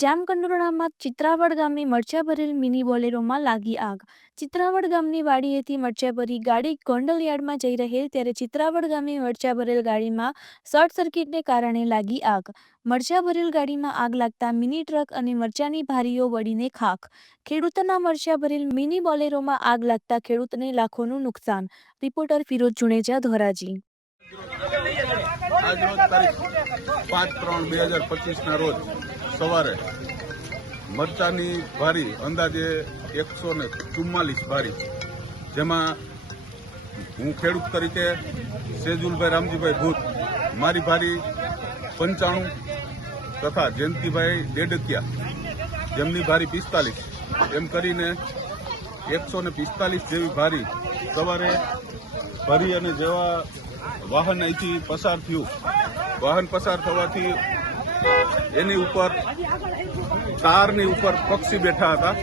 જામકંડોરણામાં ચિત્રાવડ ગામે મરચા ભરેલ મિની બોલેરોમાં લાગી આગ. ચિત્રાવડ ગામની વાડીએથી મરચા ભરી ગાડી ગોંડલ યાર્ડમાં જઈ રહેલ ત્યારે ચિત્રાવડ ગામે મરચા ભરેલ ગાડીમાં શોર્ટ સર્કિટને કારણે લાગી આગ. મરચા ભરેલ ગાડીમાં આગ લાગતા મિની ટ્રક અને મરચાની ભારીઓ વળીને ખાખ. ખેડૂતોના મરચા ભરેલ મિની બોલેરોમાં આગ લાગતા ખેડૂતને લાખોનું નુકસાન. રિપોર્ટર ફિરોજ જુણેજા ધોરાજી. આજરોજ તારીખ પાંચ ત્રણ બે હજાર પચીસના રોજ સવારે મરચાની ભારી અંદાજે એકસો ને ચુમ્માલીસ ભારી જેમાં હું ખેડૂત તરીકે સેજુલભાઈ રામજીભાઈ ભૂત, મારી ભારી પંચાણું તથા જયંતિભાઈ ડેડકિયા જેમની ભારી પિસ્તાલીસ. એમ કરીને એકસો ને પિસ્તાલીસ જેવી ભારી સવારે ભરી અને જેવા વાહન અહીંથી પસાર થયું. વાહન પસાર થવાથી એની ઉપર કારની ઉપર પક્ષી બેઠા હતા.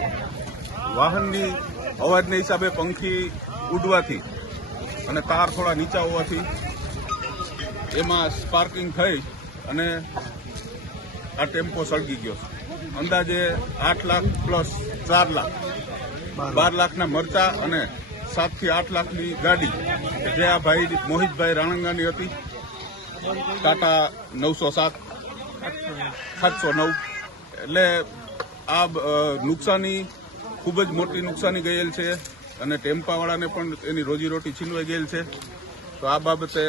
વાહનની અવાજને હિસાબે પંખી ઉડવાથી અને તાર થોડા નીચા હોવાથી એમાં સ્પાર્કિંગ થઈ અને આ ટેમ્પો સળગી ગયો. અંદાજે આઠ લાખ પ્લસ ચાર લાખ. બાર લાખના મરચા અને સાતથી આઠ લાખની ગાડી. જે આ ભાઈ મોહિતભાઈ રાણંગાની હતી. ટાટા નવસો સાત. સાતસો નવ. એટલે આ નુકસાની ખૂબ જ મોટી નુકસાની ગયેલ છે અને ટેમ્પાવાળાને પણ એની રોજીરોટી છીનવાઈ ગયેલ છે. તો આ બાબતે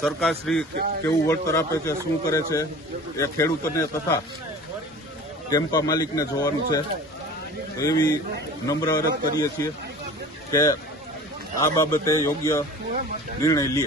સરકારશ્રી કેવું વળતર આપે છે, શું કરે છે, એ ખેડૂતોને તથા ટેમ્પા માલિકને જોવાનું છે. તો એવી નમ્ર અરજ કરીએ છીએ કે આ બાબતે યોગ્ય નિર્ણય લે.